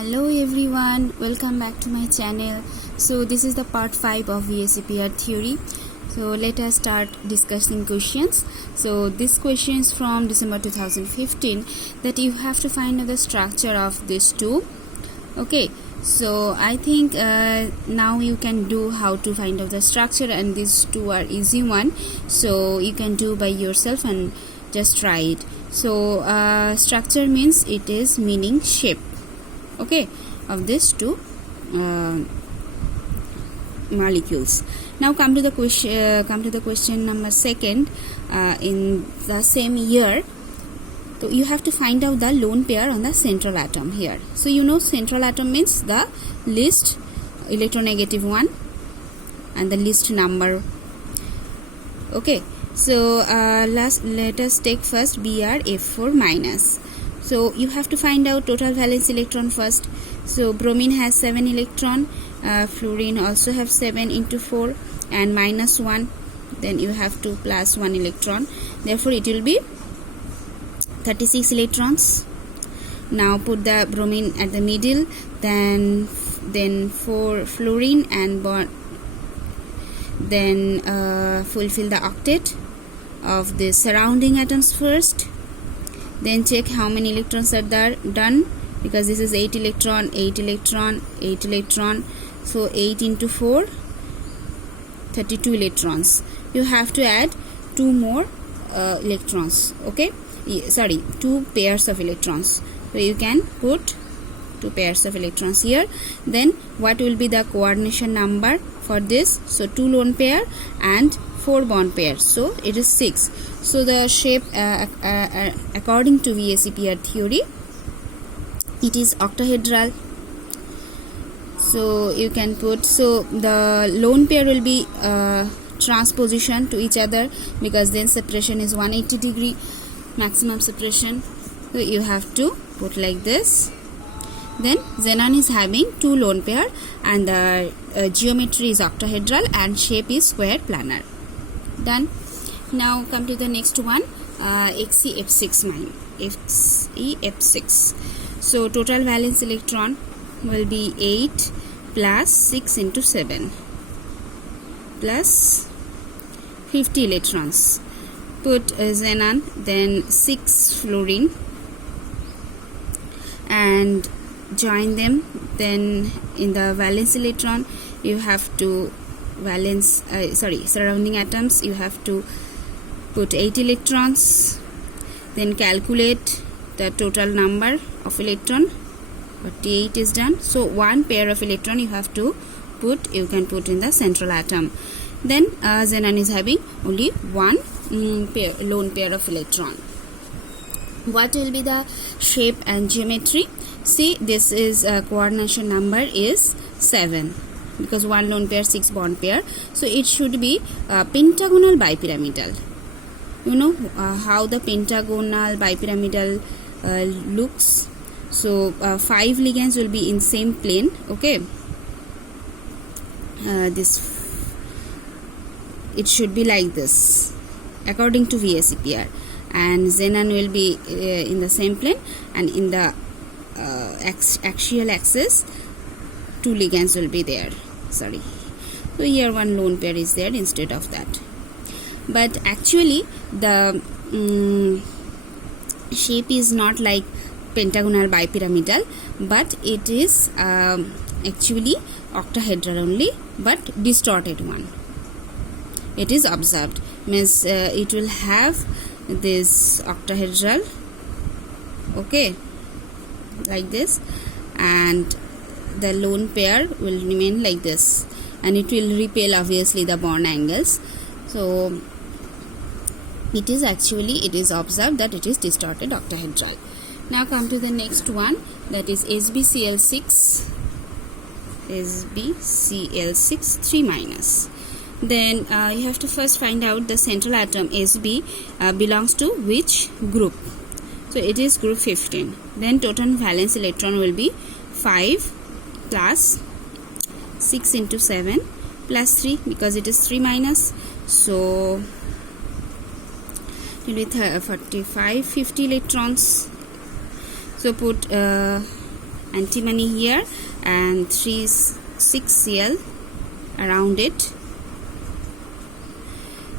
Hello everyone, welcome back to my channel. So this is the part 5 of VSEPR theory. So let us start discussing questions. So this question is from December 2015 that you have to find out the structure of these two. Okay, so I think now you can do how to find out the structure, and these two are easy one, so you can do by yourself and just try it. So structure means it is meaning shape, okay, of these two molecules. Now come to the question number second. In the same year, so you have to find out the lone pair on the central atom here. So you know central atom means the least electronegative one and the least number. Okay, so let us take first BrF4 minus. So you have to find out total valence electron first. So bromine has 7 electron, fluorine also have 7 into 4 and minus 1. Then you have to plus 1 electron. Therefore it will be 36 electrons. Now put the bromine at the middle, then for fluorine and then fulfill the octet of the surrounding atoms first. Then check how many electrons are there done, because this is 8 electron, 8 electron, 8 electron. So 8 into 4, 32 electrons. You have to add 2 more electrons. Okay, sorry, 2 pairs of electrons. So you can put 2 pairs of electrons here. Then what will be the coordination number for this? So 2 lone pair and 4 bond pairs, so it is 6. So the shape according to VSEPR theory, it is octahedral. So you can put, so the lone pair will be transposition to each other, because then separation is 180 degree maximum separation. So you have to put like this. Then xenon is having 2 lone pair and the geometry is octahedral and shape is square planar. Done. Now come to the next one, XeF6 XeF6. So total valence electron will be 8 plus 6 into 7 plus 50 electrons. Put xenon, then 6 fluorine and join them. Then in the valence electron you have to surrounding atoms you have to put 8 electrons. Then calculate the total number of electron. 48 is done. So 1 pair of electron you have to put, you can put in the central atom. Then xenon is having only 1 lone pair of electron. What will be the shape and geometry? See, this is coordination number is 7, because 1 lone pair, 6 bond pair. So it should be pentagonal bipyramidal. You know how the pentagonal bipyramidal looks. So 5 ligands will be in same plane. Okay, it should be like this according to VSEPR, and xenon will be in the same plane, and in the axial axis 2 ligands will be there. Sorry, so here 1 lone pair is there instead of that. But actually the shape is not like pentagonal bipyramidal, but it is actually octahedral only, but distorted one. It is observed, means it will have this octahedral, okay, like this, and the lone pair will remain like this, and it will repel obviously the bond angles. So it is observed that it is distorted octahedral. Now come to the next one, that is SbCl6 3 minus. Then you have to first find out the central atom Sb belongs to which group. So it is group 15. Then total valence electron will be 5 plus 6 into 7 plus 3, because it is 3 minus. So it will be 50 electrons. So put antimony here, and 6Cl around it.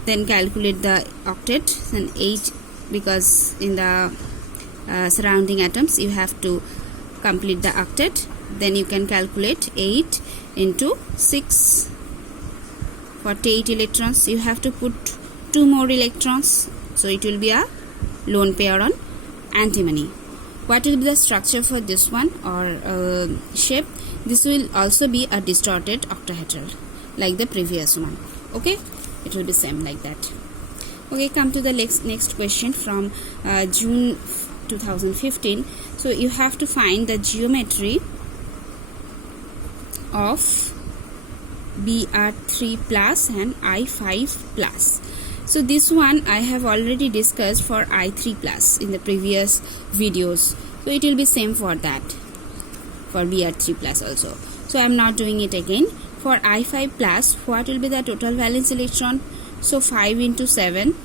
Then calculate the octet, and 8, because in the surrounding atoms you have to complete the octet. Then you can calculate 8 into 6, 48 electrons. You have to put 2 more electrons, so it will be a lone pair on antimony. What will be the structure for this one, or shape? This will also be a distorted octahedral like the previous one. Okay, it will be same like that. Okay, come to the next question from June 2015. So you have to find the geometry of Br3 plus and I5 plus. So this one I have already discussed for I3 plus in the previous videos, so it will be same for that, for Br3 plus also. So I am not doing it again. For I5 plus, what will be the total valence electron? So 5 into 7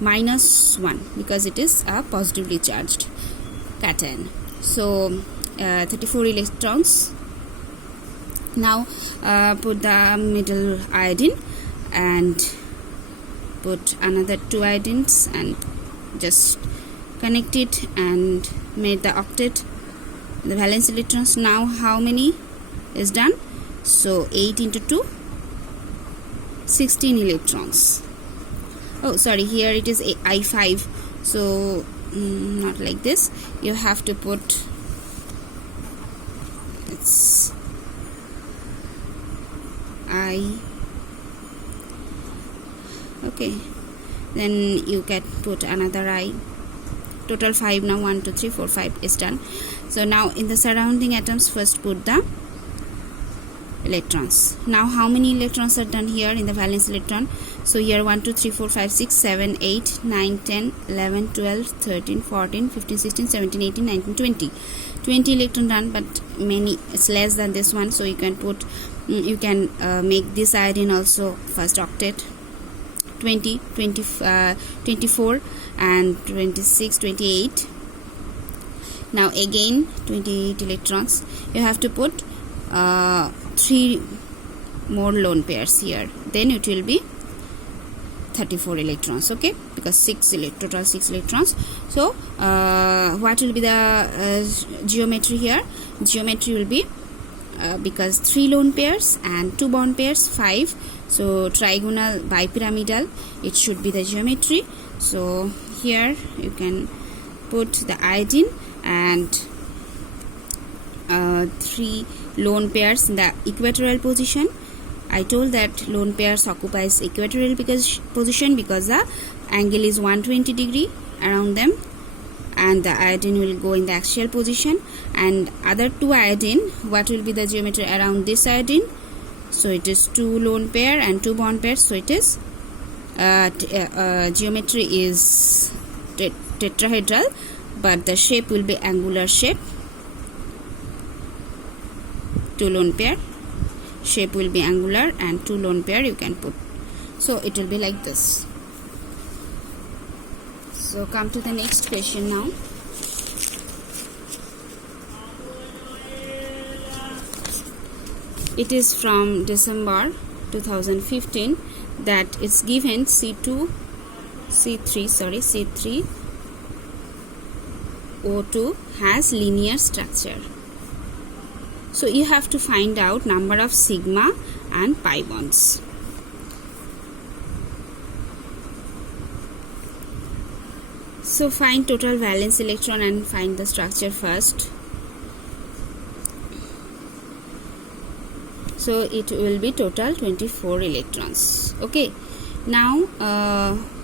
minus 1, because it is a positively charged cation. So 34 electrons. Now put the middle iodine and put another 2 iodines and just connect it and made the octet, the valence electrons. Now how many is done? So 8 into 2, 16 electrons. Oh sorry, here it is I5, so not like this. You have to put, it's I. Okay, then you can put another I. Total 5 now. 1 2 3 4 5 is done. So now in the surrounding atoms, first put the electrons. Now how many electrons are done here in the valence electron? So here 1 2 3 4 5 6 7 8 9 10 11 12 13 14 15 16 17 18 19 20 electron done, but many, it's less than this one. So you can put, you can make this iodine also first octet. 20 24 and 26 28. Now again 28 electrons. You have to put 3 more lone pairs here, then it will be 34 electrons. Okay, because total 6 electrons. So what will be the geometry here? Geometry will be because 3 lone pairs and 2 bond pairs, 5. So trigonal bipyramidal, it should be the geometry. So here you can put the iodine and 3 lone pairs in the equatorial position. I told that lone pairs occupies equatorial position because the angle is 120 degree around them, and the iodine will go in the axial position. And other 2 iodine, what will be the geometry around this iodine? So it is 2 lone pair and 2 bond pairs. So it is geometry is tetrahedral, but the shape will be angular shape. 2 lone pair, shape will be angular, and 2 lone pair you can put. So it will be like this. So come to the next question now. It is from December 2015, that it's given C3O2 has linear structure. So you have to find out number of sigma and pi bonds. So find total valence electron and find the structure first. So it will be total 24 electrons. Okay, now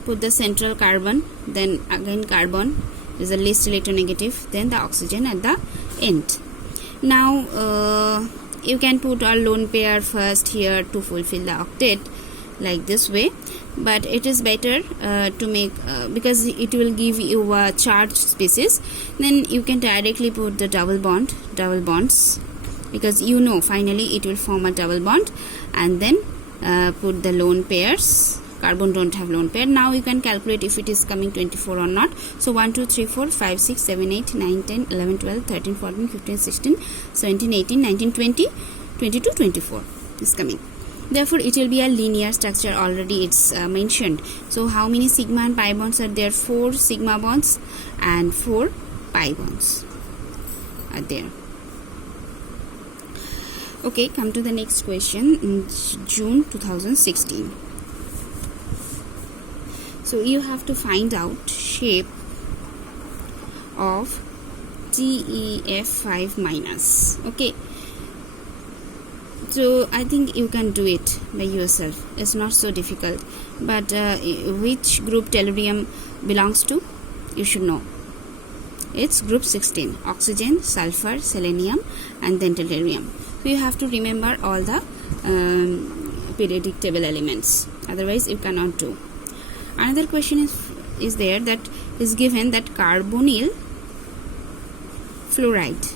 put the central carbon, then again carbon is the least electronegative, then the oxygen at the end. Now you can put a lone pair first here to fulfill the octet like this way, but it is better to make because it will give you a charged species. Then you can directly put the double bonds, because you know finally it will form a double bond, and then put the lone pairs, carbon don't have lone pair. Now you can calculate if it is coming 24 or not. So 1 2 3 4 5 6 7 8 9 10 11 12 13 14 15 16 17 18 19 20 22 24 is coming. Therefore it will be a linear structure. Already it's mentioned. So how many sigma and pi bonds are there? 4 sigma bonds and 4 pi bonds are there. Okay, come to the next question. In June 2016. So you have to find out shape of TEF5 minus. Okay. So I think you can do it by yourself. It's not so difficult. But which group tellurium belongs to? You should know. It's group 16. Oxygen, sulfur, selenium and then tellurium. So you have to remember all the periodic table elements. Otherwise you cannot do. Another question is there that is given that carbonyl fluoride.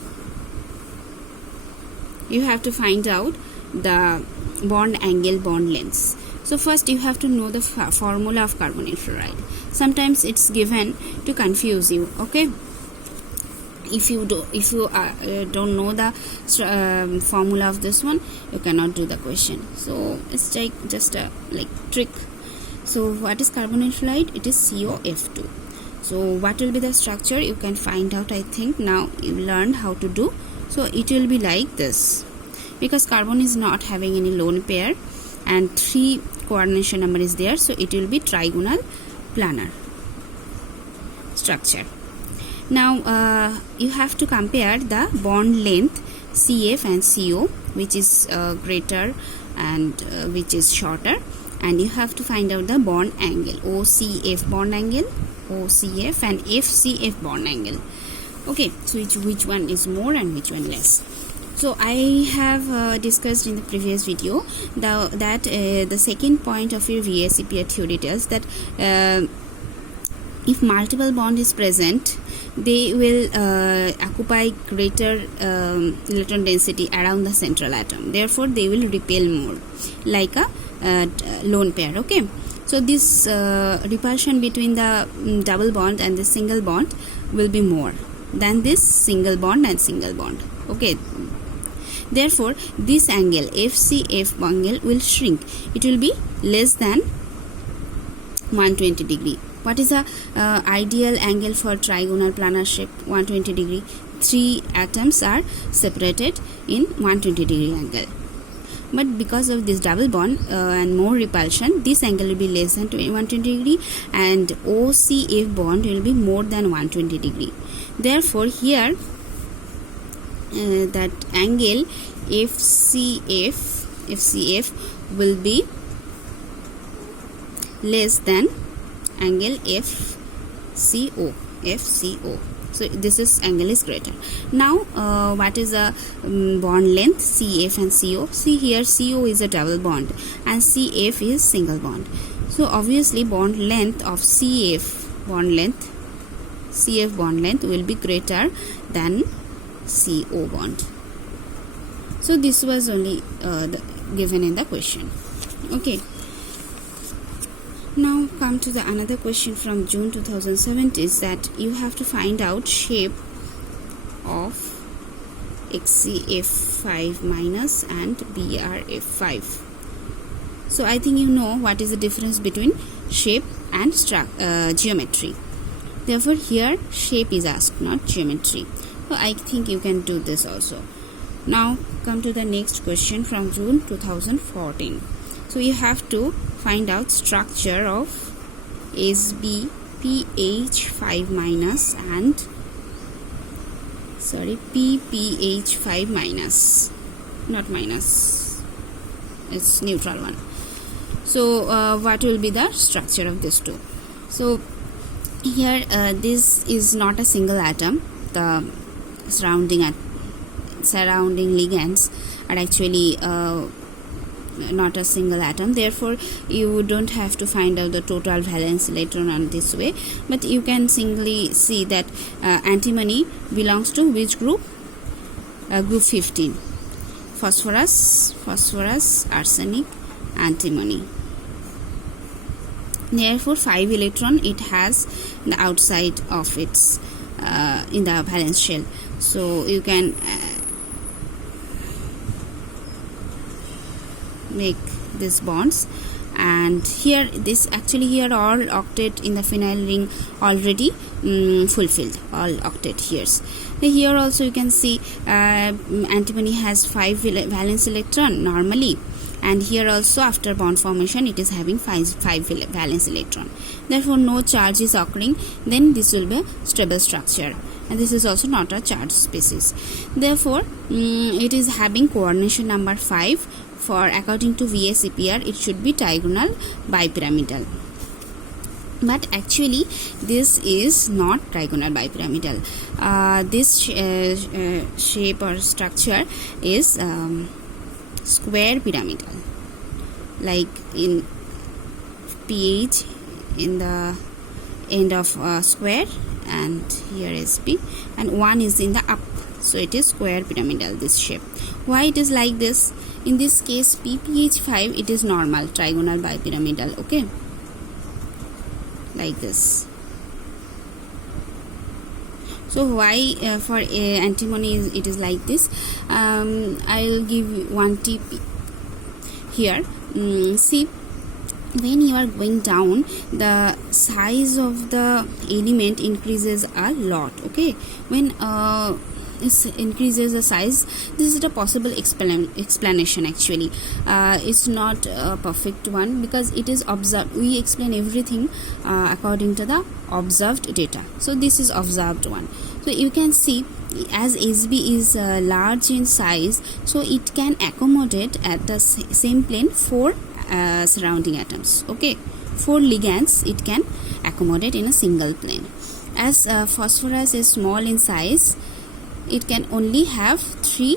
You have to find out the bond angle, bond lengths. So first you have to know the formula of carbonyl fluoride. Sometimes it's given to confuse you. Okay. If you don't know the formula of this one, you cannot do the question. So it's like just a trick. So what is carbonyl fluoride? It is COF2. So what will be the structure? You can find out. I think now you learned how to do. So it will be like this, because carbon is not having any lone pair and 3 coordination number is there, so it will be trigonal planar structure. Now you have to compare the bond length CF and CO, which is greater and which is shorter, and you have to find out the bond angle, OCF bond angle, OCF and FCF bond angle. Okay, so which one is more and which one less. So I have discussed in the previous video that the second point of your VSEPR theory tells that if multiple bond is present, they will occupy greater electron density around the central atom. Therefore, they will repel more, like a lone pair. Okay. So this repulsion between the double bond and the single bond will be more than this single bond and single bond. Okay. Therefore, this angle FCF angle will shrink. It will be less than 120 degree. What is the ideal angle for trigonal planar shape? 120 degree. 3 atoms are separated in 120 degree angle. But because of this double bond and more repulsion, this angle will be less than 120 degree and OCF bond will be more than 120 degree. Therefore, here that angle FCF will be less than angle FCO. So this is angle is greater. Now what is the bond length CF and CO? See here, CO is a double bond and CF is single bond. So obviously bond length of CF bond length will be greater than CO bond. So this was only given in the question. Okay. Now come to the another question from June 2007 is that you have to find out shape of XCF5 minus and BRF5. So I think you know what is the difference between shape and geometry. Therefore here shape is asked, not geometry. So I think you can do this also. Now come to the next question from June 2014. So you have to find out structure of SBPH5 minus and PPH5 minus, not minus, it's neutral one. So what will be the structure of these two? So here this is not a single atom. The surrounding ligands are actually not a single atom. Therefore you don't have to find out the total valence electron on this way, but you can singly see that antimony belongs to which group? Group 15. Phosphorus, arsenic, antimony. Therefore 5 electron it has the outside of its in the valence shell. So you can make these bonds, and here this actually here all octet in the phenyl ring already fulfilled, all octet here also you can see antimony has 5 valence electron normally, and here also after bond formation it is having 5 valence electron. Therefore no charge is occurring, then this will be a stable structure, and this is also not a charged species. Therefore it is having coordination number 5. For according to VSEPR it should be trigonal bipyramidal, but actually this is not trigonal bipyramidal. This shape or structure is square pyramidal, like in pH in the end of square, and here is P, and 1 is in the up, so it is square pyramidal, this shape. Why it is like this? In this case PPH5 it is normal trigonal bipyramidal, okay, like this. So why for antimony it is like this? I'll give you one tip here. See, when you are going down, the size of the element increases a lot, okay. When it increases the size, this is a possible explanation actually. It's not a perfect one because it is observed. We explain everything according to the observed data, so this is observed one. So you can see as HB is large in size, so it can accommodate at the same plane 4 surrounding atoms, okay. 4 ligands it can accommodate in a single plane. As phosphorus is small in size, it can only have 3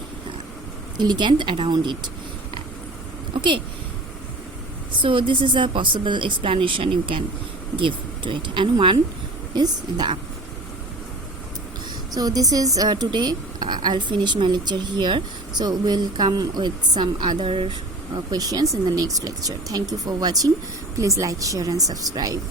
ligands around it, okay. So this is a possible explanation you can give to it, and 1 is in the up. So this is today. I'll finish my lecture here, so we'll come with some other questions in the next lecture. Thank you for watching. Please like, share and subscribe.